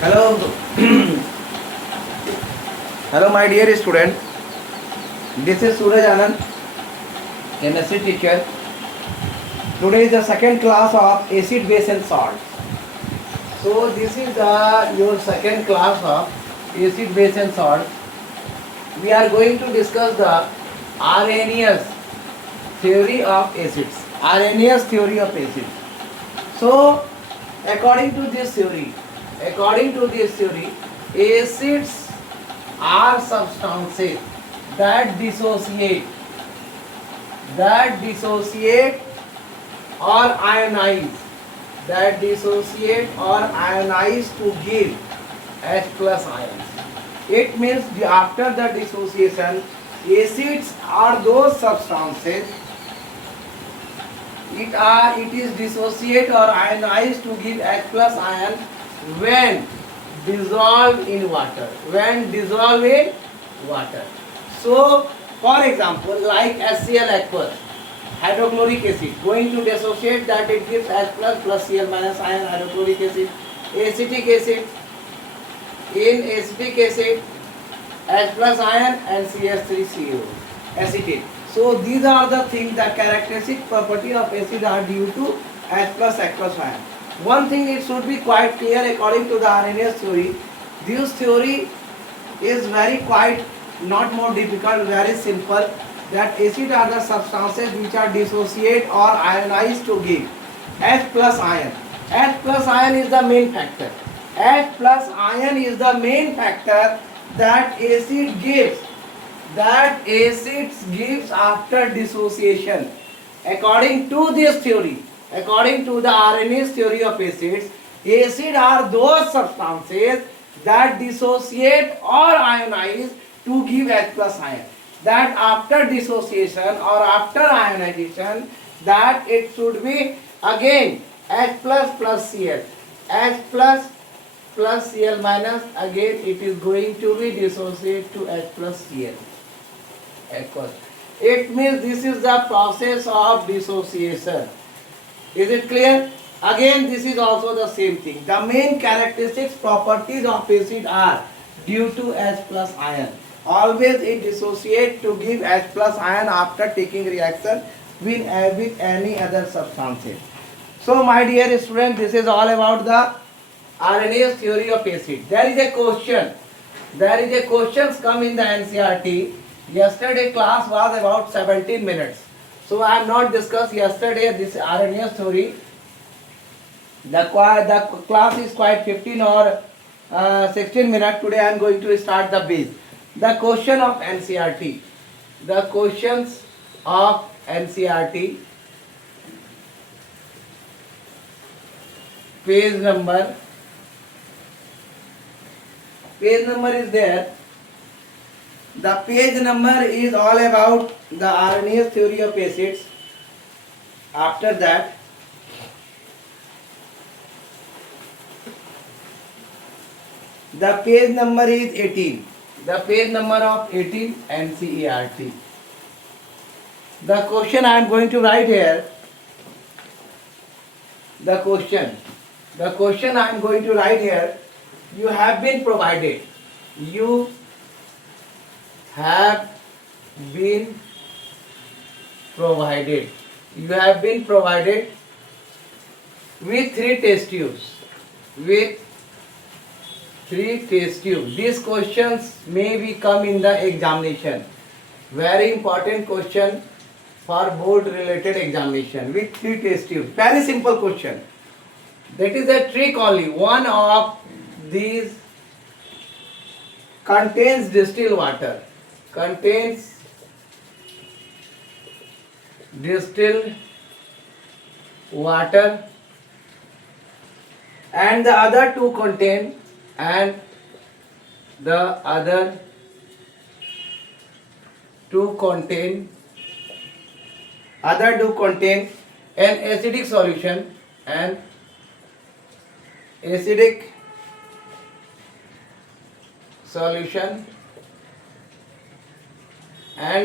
Hello, hello, my dear student. This is Suraj Anand, chemistry teacher. Today is the second class of acid, base, and salt. So this is your second class of acid, base, and salt. We are going to discuss the Arrhenius theory of acids. Arrhenius theory of acids. So according to this theory, acids are substances that dissociate or ionize to give H plus ions. It means after the dissociation, acids are those substances it is dissociate or ionize to give H plus ion when dissolved in water. So for example, like HCl aqueous, hydrochloric acid, going to dissociate, that it gives H plus Cl minus ion hydrochloric acid. Acetic acid, in acetic acid, H plus ion and CH3CO, acetate. So these are the things, the characteristic property of acid are due to H plus ion. One thing it should be quite clear according to the Arrhenius theory. This theory is very quite not more difficult, very simple. That acid are the substances which are dissociate or ionize to give H plus ion. H plus ion is the main factor. H plus ion is the main factor that acid gives. That acids gives after dissociation. According to this theory, according to the Arrhenius theory of acids, acids are those substances that dissociate or ionize to give H plus ion. That after dissociation or after ionization, that it should be again H plus Cl. H plus Cl minus, again it is going to be dissociate to H plus Cl. It means this is the process of dissociation. Is it clear? Again, this is also the same thing. The main characteristics properties of acid are due to H plus ion. Always it dissociate to give H plus ion after taking reaction with any other substances. So my dear student, this is all about the Arrhenius theory of acid. There is a question. Come in the NCERT. Yesterday class was about 17 minutes. So I have not discussed yesterday this Arrhenius theory. The class is quite 15 or 16 minutes. Today I am going to start the base. The question of NCERT. The questions of NCERT. Page number is there. The page number is all about the Arrhenius theory of acids. After that, the page number is 18. The page number of 18 NCERT. The question I am going to write here. The question I am going to write here. You have been provided. You have been provided with 3 test tubes. These questions may be come in the examination. Very important question for board related examination with 3 test tubes. Very simple question. That is a trick only. One of these contains distilled water. And the other two contain an acidic solution and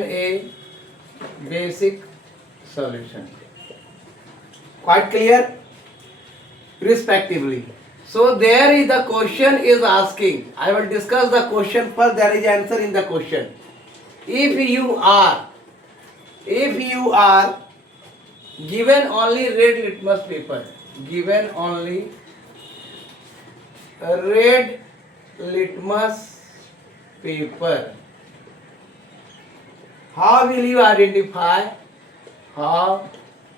a basic solution. Quite clear? Respectively. So there is the question is asking. I will discuss the question first. There is answer in the question. If you are given only red litmus paper, given only red litmus paper, how will you identify? How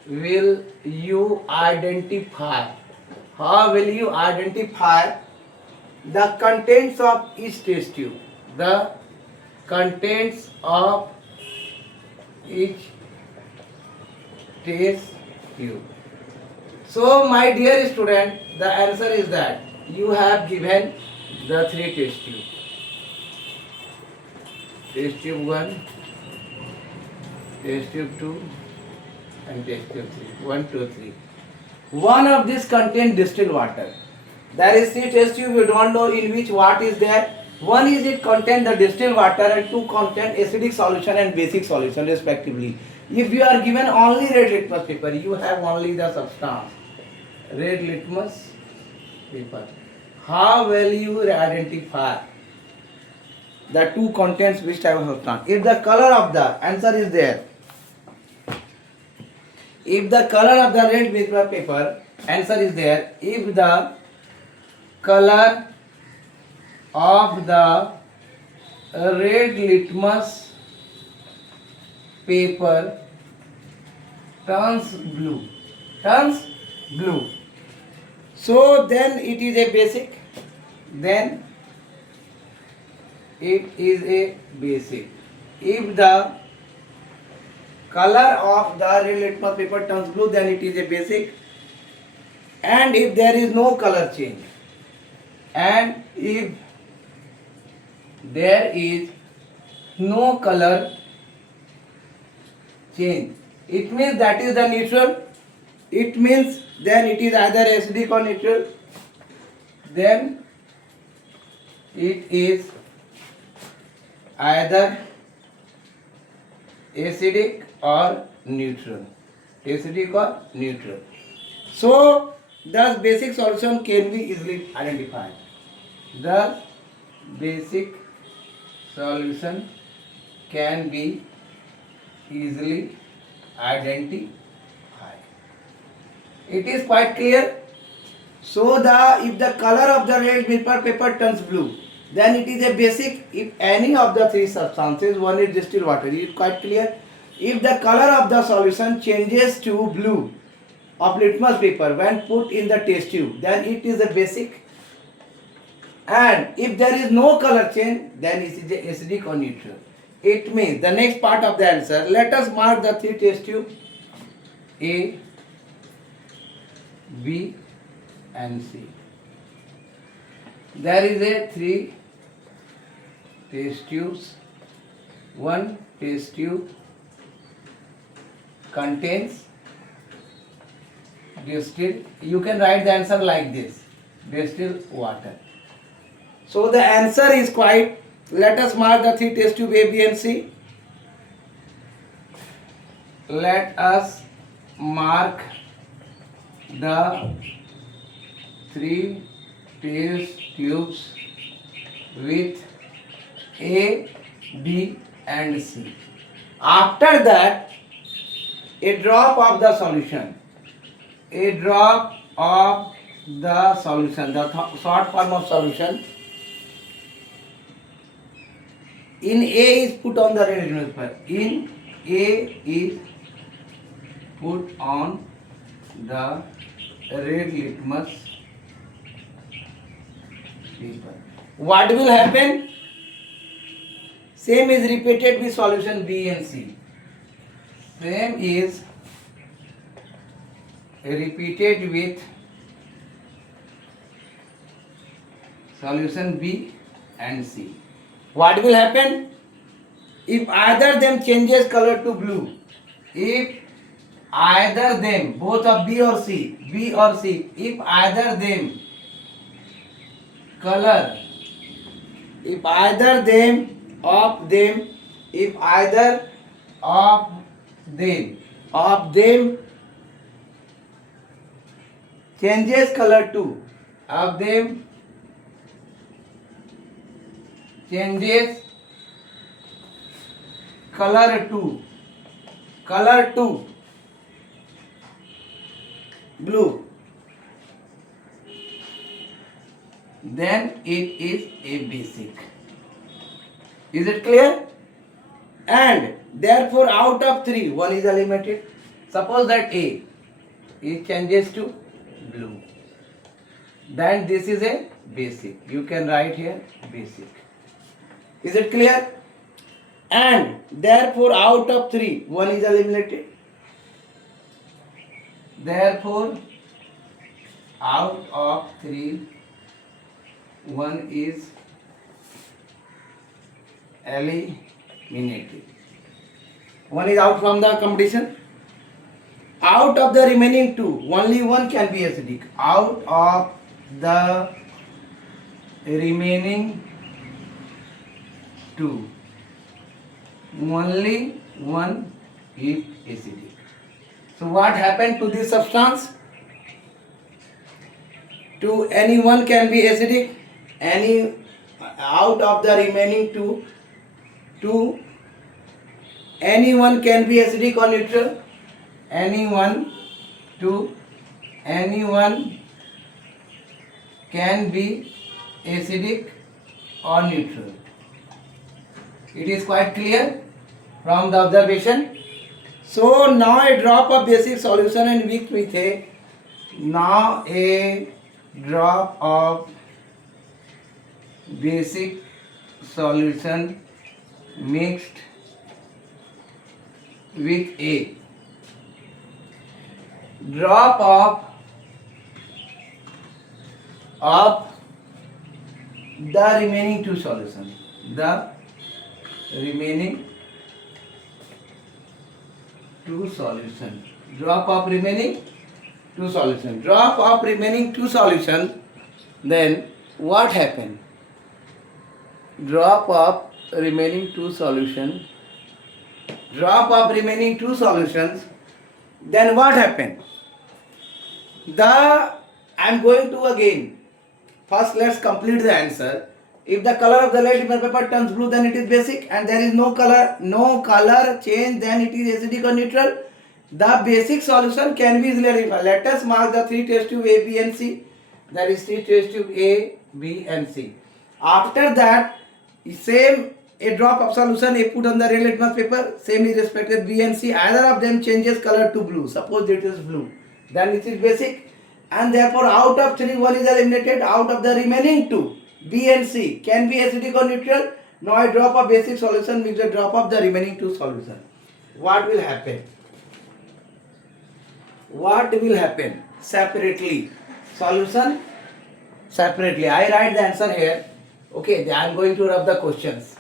will you identify? How will you identify the contents of each test tube? The contents of each test tube. So, my dear student, the answer is that you have given the three test tube. Test tube 1, test tube 2, and test tube 3. 1, 2, 3. One of this contain distilled water. There is three test tube. You don't know in which what is there. One is it contain the distilled water and two contain acidic solution and basic solution respectively. If you are given only red litmus paper, you have only the substance. Red litmus paper. How will you identify the two contents which type of substance? If the color of the answer is there. If the color of the red litmus paper, answer is there. If the color of the red litmus paper turns blue, so then it is a basic. Then it is a basic. If the color of the red litmus paper turns blue, then it is a basic. And if there is no color change, and if there is no color change, it means that is the neutral. It means then it is either acidic or neutral. Then it is either acidic or neutral. Acidic or neutral. So thus basic solution can be easily identified. Thus basic solution can be easily identified. It is quite clear. So if the color of the red paper turns blue, then it is a basic. If any of the three substances, one is distilled water, it is quite clear. If the color of the solution changes to blue of litmus paper when put in the test tube, then it is a basic. And if there is no color change, then it is acidic or neutral. It means the next part of the answer. Let us mark the three test tubes A, B, and C. There is a three test tubes. One test tube contains distilled. You can write the answer like this: distilled water. So the answer is quite. Let us mark the three test tube A, B, and C. Let us mark the three test tubes with A, B, and C. After that, a drop of the solution. A drop of the solution, the short form of solution. In A is put on the red litmus paper. In A is put on the red litmus paper. What will happen? Same is repeated with solution B and C. Same is repeated with solution B and C. What will happen? If either them changes color to blue, if either them, both of B or C, if either them color, if either of them changes color to of them changes color to blue, then it is a basic. Is it clear? And therefore out of 3 one is eliminated. Suppose that A it changes to blue, then this is a basic. You can write here basic. Is it clear? And therefore out of 3 one is eliminated. Therefore out of 3 one is eliminated. One is out from the competition. Out of the remaining 2 only one can be acidic. Out of the remaining 2 only one is acidic. So what happened to this substance? To any one can be acidic. Any out of the remaining 2 anyone can be acidic or neutral. Anyone can be acidic or neutral. It is quite clear from the observation. So now a drop of basic solution and mixed with a drop of basic solution mixed with a drop of the remaining 2 solutions. The remaining 2 solutions. Drop of remaining 2 solutions. Drop of remaining 2 solutions. Then what happened? Drop of remaining 2 solutions. Drop of remaining 2 solutions. Then what happened? I am going to again. First let's complete the answer. If the color of the lead paper turns blue, then it is basic, and there is no color change, then it is acidic or neutral. The basic solution can be easily identified. Let us mark the 3 test tube A, B and C. That is 3 test tube A, B and C. After that, same a drop of solution A put on the red litmus paper, same is respected B and C. Either of them changes color to blue. Suppose it is blue, then it is basic, and therefore out of 3 one is eliminated. Out of the remaining 2 B and C can be acidic or neutral. Now a drop of basic solution mix a drop of the remaining 2 solution. What will happen? What will happen? Separately. Solution separately. I write the answer here. Okay, I am going to rub the questions.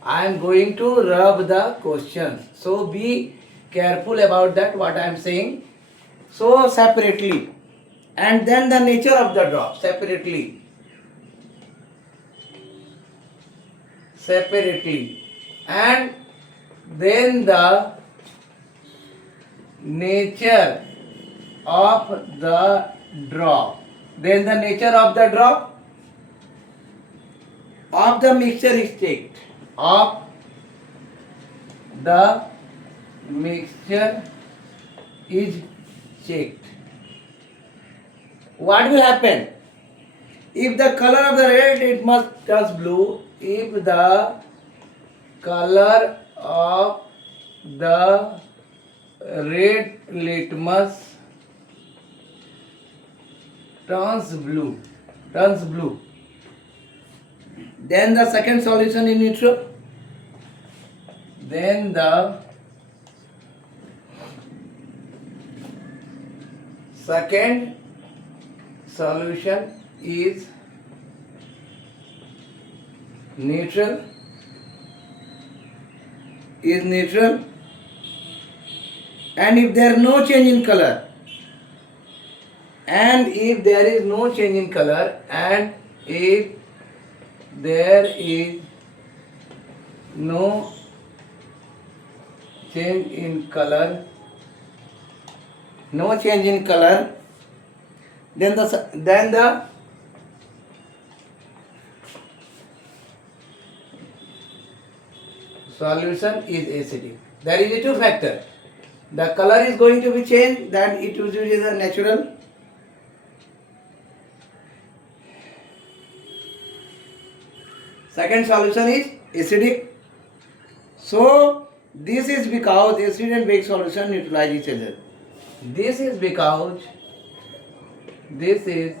I am going to rub the questions. So be careful about that what I am saying. So separately. And then the nature of the drop separately. And then the nature of the drop. Then the nature of the drop of the mixture is checked. Of the mixture is checked. What will happen? If the color of the red, it must turn blue. If the color of the red litmus turns blue, then the second solution is neutral. Then the second solution is neutral. And if there is no change in color, and if there is no change in color, and if there is no change in color, Then the solution is acidic. There is a two factor. The color is going to be changed, then it usually is a natural. Second solution is acidic. So this is because acid and base solution neutralize each other. This is because acidic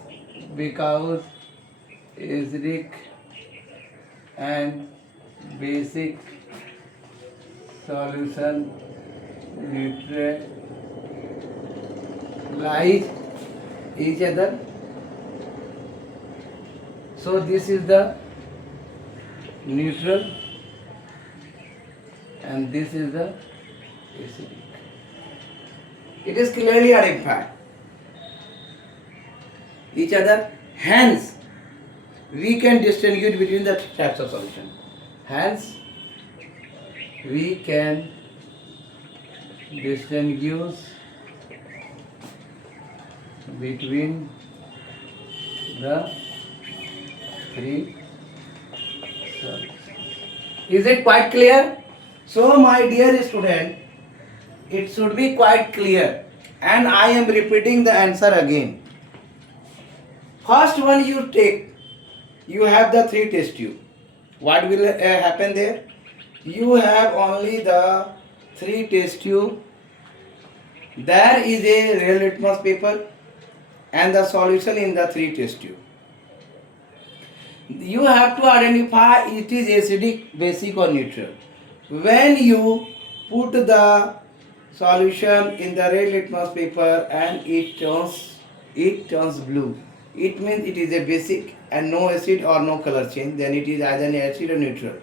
and basic solution neutralize each other. So this is the neutral and this is the acidic. It is clearly identified each other. Hence, we can distinguish between the types of solution. Hence, we can distinguish between the three solutions. Is it quite clear? So, my dear student, it should be quite clear, and I am repeating the answer again. First one you take, you have the three test tube. What will happen there? You have only the three test tube. There is a real litmus paper and the solution in the three test tube. You have to identify it is acidic, basic or neutral. When you put the solution in the red litmus paper and it turns blue, it means it is a basic and no acid or no color change, then it is either an acid or neutral.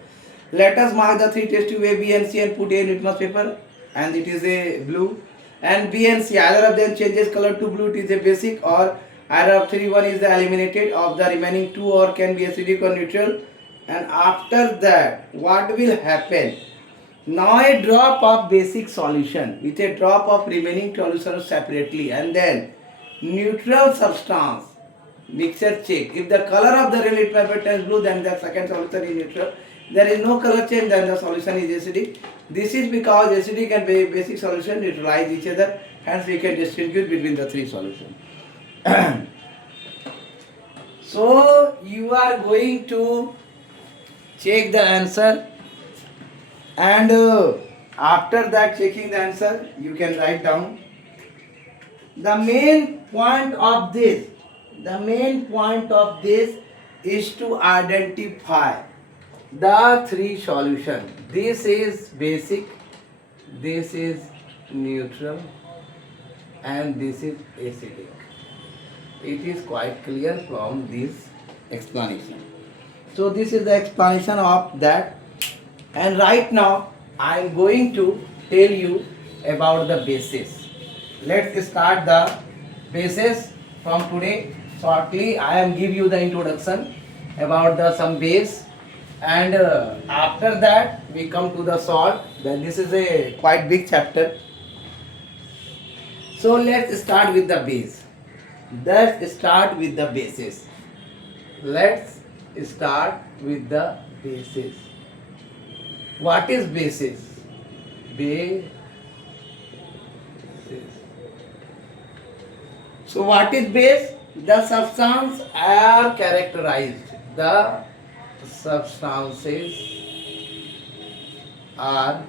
Let us mark the three test tube A, B and C and put A litmus paper and it is a blue, and B and C either of them changes color to blue, it is a basic, or either of three one is the eliminated of the remaining two, or can be acidic or neutral. And after that what will happen? Now a drop of basic solution with a drop of remaining solution separately, and then neutral substance mixture check. If the color of the real litmus paper turns blue, then the second solution is neutral. There is no color change, then the solution is acidic. This is because acidic and basic solution neutralize each other, hence we can distinguish between the three solutions. So you are going to check the answer, and after that checking the answer you can write down. The main point of this is to identify the three solutions. This is basic, this is neutral, and this is acidic. It is quite clear from this explanation. So this is the explanation of that, and right now I am going to tell you about the basis. Let's start the basis from today. Shortly I am give you the introduction about the some base, and after that we come to the salt. Then this is a quite big chapter. So let's start with the base. Let's start with the basis. Let's start with the basis. What is basis? Basis. So what is base? The substance are characterized. The substances are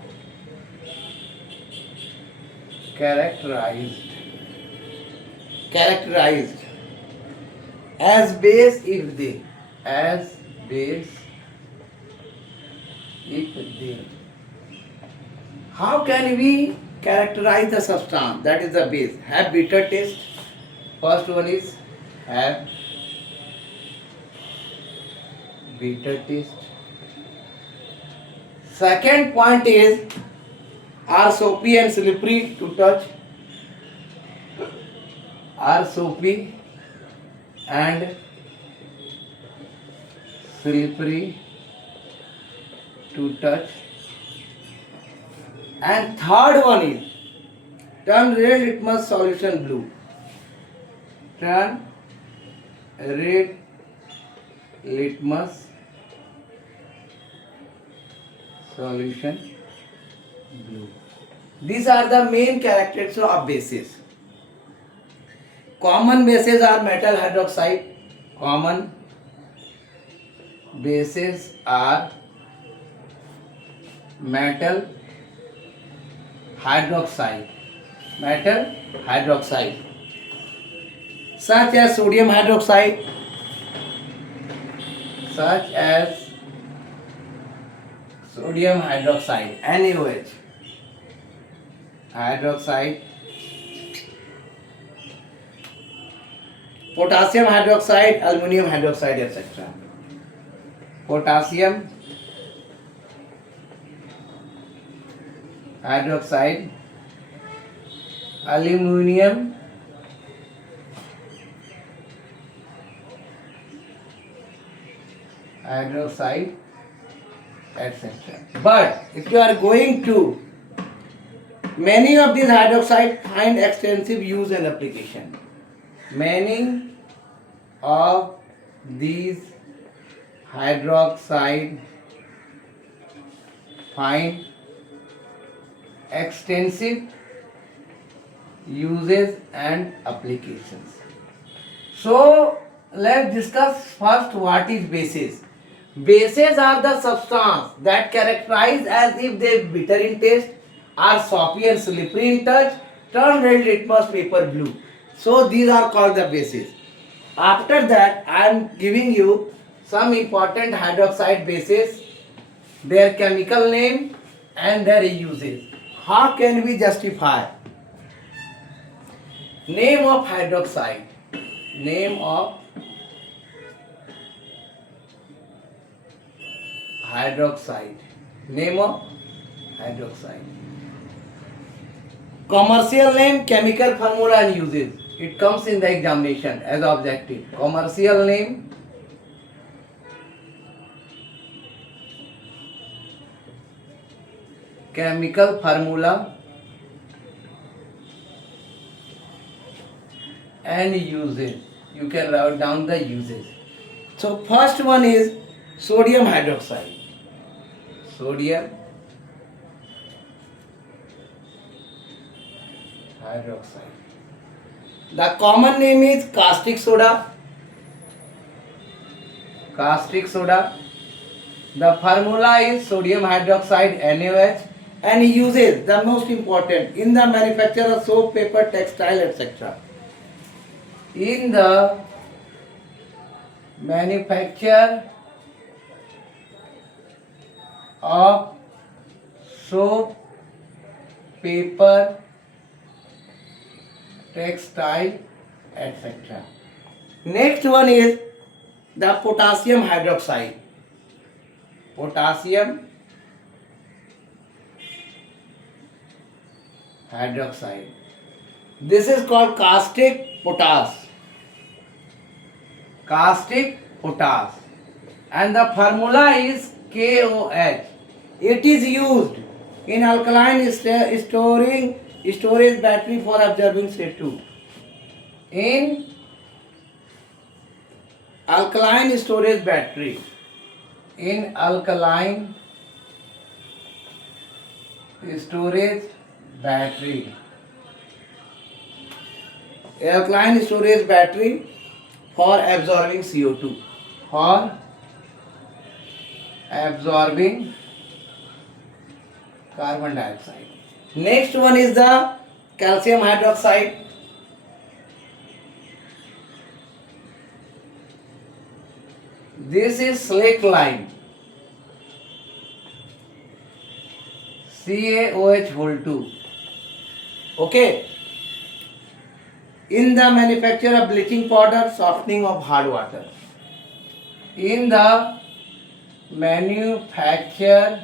characterized as base if they How can we characterize the substance? That is the base. Have bitter taste. First one is have bitter taste. Second point is are soapy and slippery to touch. Are soapy and slippery to touch. And third one is turn real litmus solution blue. Turn red, litmus solution, blue. These are the main characteristics of bases. Common bases are metal hydroxide. Common bases are metal hydroxide. Metal hydroxide. Such as sodium hydroxide. Such as sodium hydroxide, NaOH. Hydroxide. Potassium hydroxide, aluminum hydroxide, etc. Potassium hydroxide, aluminum hydroxide, etc. But if you are going to, many of these hydroxide find extensive use and application. Many of these hydroxide find extensive uses and applications. So let's discuss first what is bases. Bases are the substance that characterize as if they bitter in taste, are soppy and slippery in touch, turn red litmus paper blue. So these are called the bases. After that, I am giving you some important hydroxide bases, their chemical name and their uses. How can we justify? Name of hydroxide. Name of hydroxide. Name of hydroxide. Commercial name, chemical formula and uses. It comes in the examination as objective. Commercial name, chemical formula and uses. You can write down the uses. So first one is sodium hydroxide. Sodium hydroxide. The common name is caustic soda. Caustic soda. The formula is sodium hydroxide NaOH and uses, the most important, in the manufacture of soap, paper, textile, etc. In the manufacture of soap, paper, textile, etc. Next one is the potassium hydroxide. Potassium hydroxide. This is called caustic potash. Caustic potash. And the formula is KOH. It is used in alkaline storage battery for absorbing CO2. In alkaline storage battery. In alkaline storage battery. Alkaline storage battery for absorbing CO2. For absorbing carbon dioxide. Next one is the calcium hydroxide. This is slaked lime. CaOH whole 2. Okay. In the manufacture of bleaching powder, softening of hard water. In the manufacture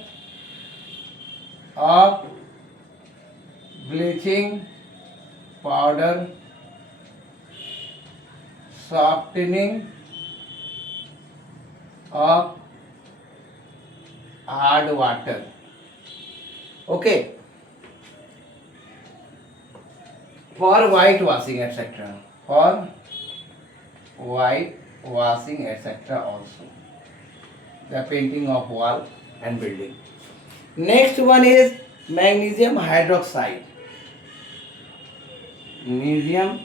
of bleaching powder, softening of hard water. Okay. For white washing, etc. For white washing, etc. also. The painting of wall and building. Next one is magnesium hydroxide. Magnesium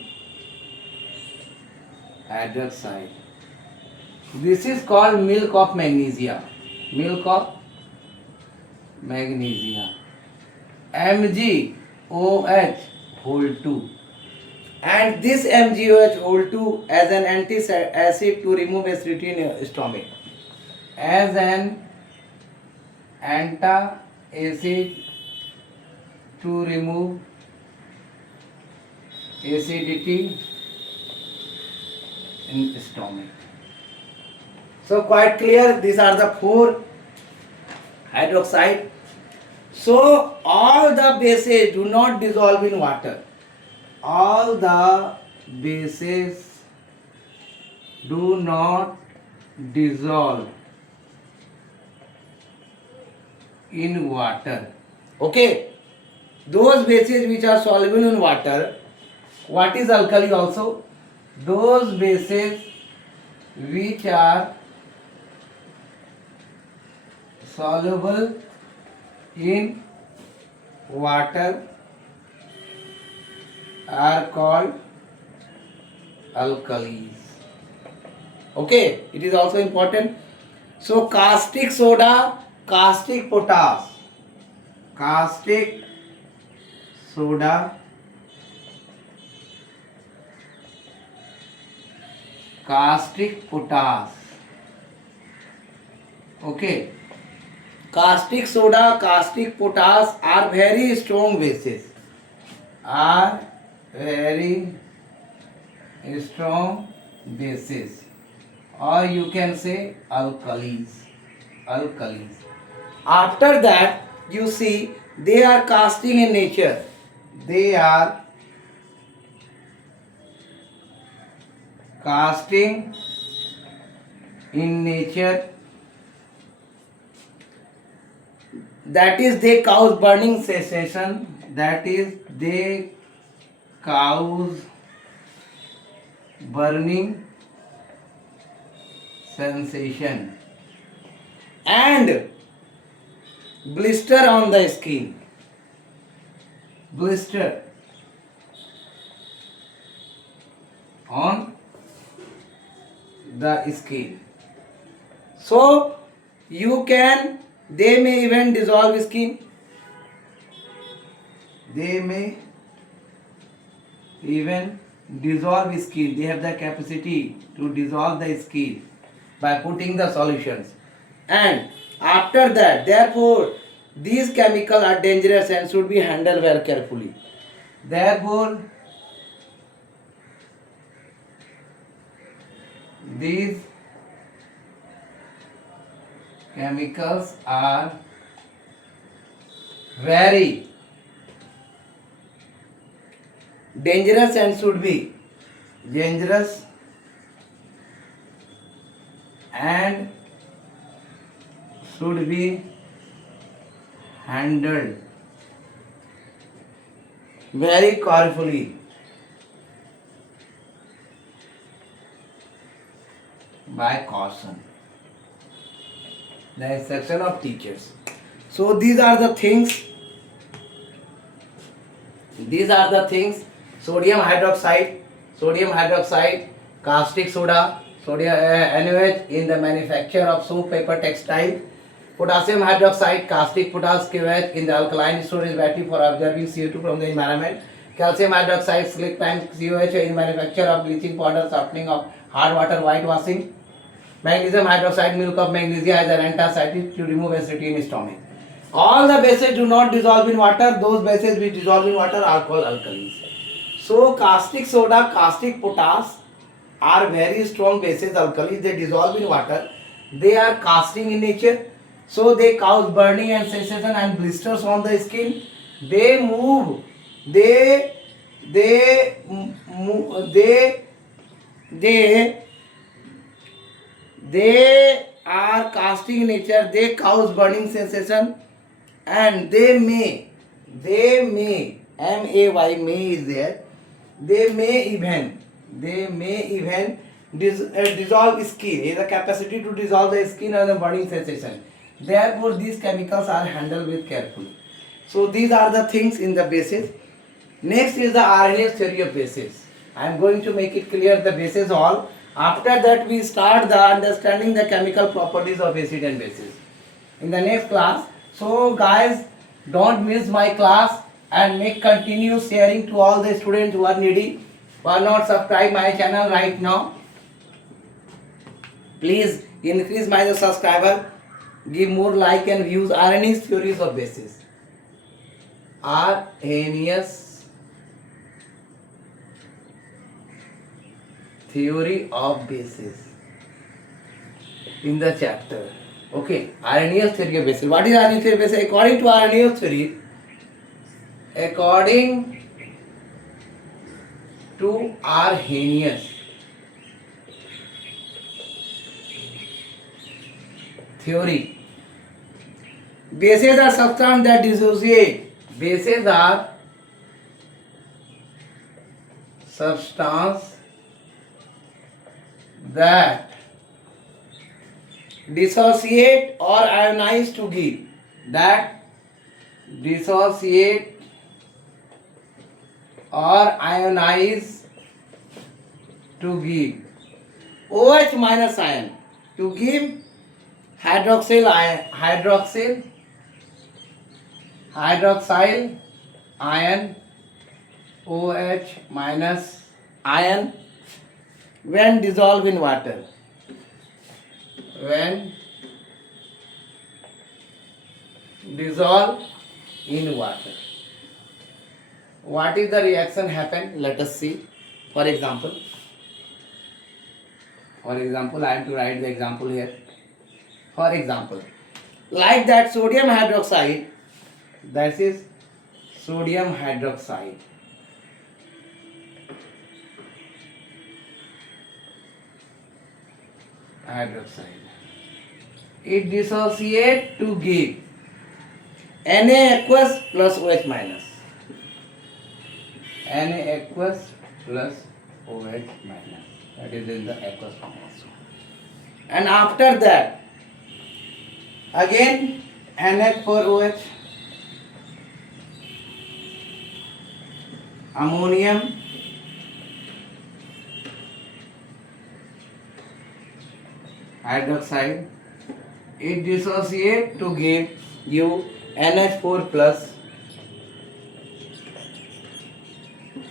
hydroxide. This is called milk of magnesia. Milk of magnesia. MgOH whole 2. And this MgOH whole 2 as an antacid to remove acidity in stomach. As an antacid to remove acidity in stomach. So quite clear, these are the 4 hydroxide. So all the bases do not dissolve in water. All the bases do not dissolve in water. Okay. Those bases which are soluble in water, what is alkali also? Those bases which are soluble in water are called alkalis. Okay, it is also important. So caustic soda, caustic potash, caustic soda, caustic potash. Okay. Caustic soda, caustic potash are very strong bases. Are very strong bases. Or you can say alkalis. Alkalis. After that, you see they are casting in nature. They are casting in nature. That is, they cause burning sensation. That is, they cause burning sensation and blister on the skin. Blister on the skin. So you can, they may even dissolve skin. They may even dissolve skin. They have the capacity to dissolve the skin by putting the solutions. And after that, therefore, these chemicals are dangerous and should be handled very carefully. Therefore, these chemicals are very dangerous and should be dangerous and should be handled very carefully by caution. The instruction of teachers. So these are the things. These are the things. Sodium hydroxide, caustic soda, sodium NaOH in the manufacture of soap, paper, textile. Potassium hydroxide, caustic potash, KOH in the alkaline storage battery for absorbing CO2 from the environment. Calcium hydroxide, slick pan, COH in manufacture of bleaching powder, softening of hard water, whitewashing. Magnesium hydroxide, milk of magnesia as an antacid to remove acidity in stomach. All the bases do not dissolve in water. Those bases which dissolve in water are called alkalis. So caustic soda, caustic potash are very strong bases, alkalis. They dissolve in water. They are casting in nature. So they cause burning and sensation and blisters on the skin. They move. They are casting in nature. They cause burning sensation and they may may is there. They may even dissolve skin, is the capacity to dissolve the skin and the burning sensation. Therefore, these chemicals are handled with carefully. So these are the things in the bases. Next is the Arrhenius theory of bases. I am going to make it clear the bases all. After that, we start the understanding the chemical properties of acid and bases in the next class. So guys, don't miss my class and make continue sharing to all the students who are needy, who are not subscribe my channel right now. Please increase my subscriber, give more like and views. Arrhenius theories of bases. Arrhenius theory of bases in the chapter. Okay, Arrhenius theory of bases. What is Arrhenius theory of bases? According to Arrhenius theory, according to Arrhenius theory, bases are substances that dissociate. Bases are substance that dissociate or ionize to give. That dissociate or ionize to give OH minus ion, to give hydroxyl ion OH minus ion when dissolved in water. When dissolved in water, what is the reaction happen? Let us see. For example, I am to write the example here. For example, like that sodium hydroxide, that is sodium hydroxide. It dissociate to give Na aqueous plus OH minus. Na aqueous plus OH minus. That is in the aqueous form also. And after that, again NH4OH, ammonium hydroxide, it dissociate to give you NH4 plus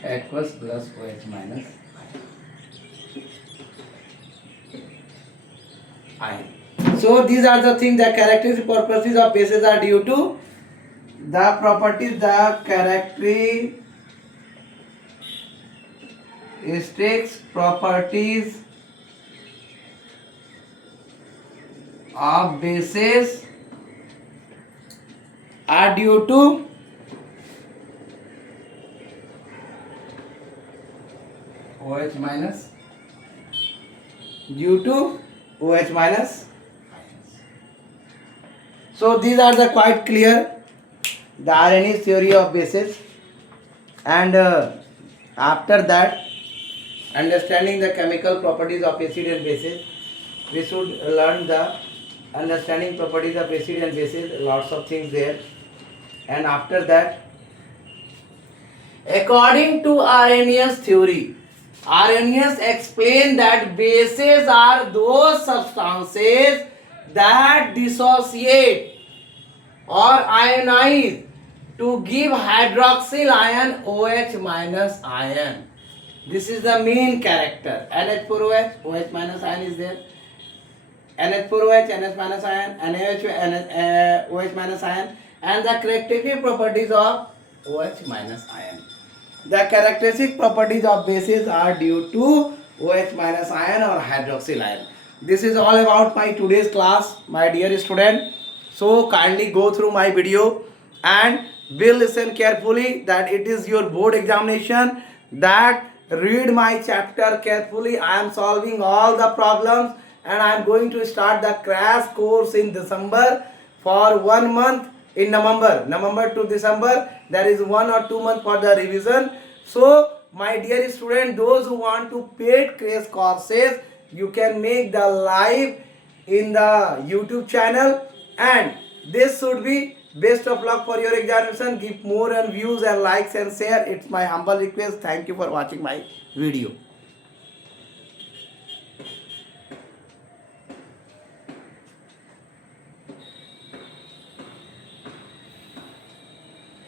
aqueous plus OH minus ion. So these are the things, the characteristic properties of bases are due to the properties, the characteristics properties of bases are due to OH minus, due to OH minus. So these are the quite clear, the Arrhenius theory of bases, and after that, understanding the chemical properties of acid and bases, we should learn the understanding properties of acid and bases, lots of things there. And after that, according to Arrhenius theory, Arrhenius explained that bases are those substances that dissociate or ionize to give hydroxyl ion OH minus ion. This is the main character. NH4OH, OH minus ion is there. NH4OH, NH minus ion, NaOH, OH minus ion, and the characteristic properties of OH minus ion. The characteristic properties of bases are due to OH minus ion or hydroxyl ion. This is all about my today's class, my dear student. So kindly go through my video and will listen carefully, that it is your board examination, that read my chapter carefully. I am solving all the problems and I am going to start the crash course in December for 1 month. In November to December, there is 1 or 2 months for the revision. So My dear student, those who want to paid crash courses, you can make the live in the YouTube channel, and this should be best of luck for your examination. Give more and views and likes and share. It's my humble request. Thank you for watching my video.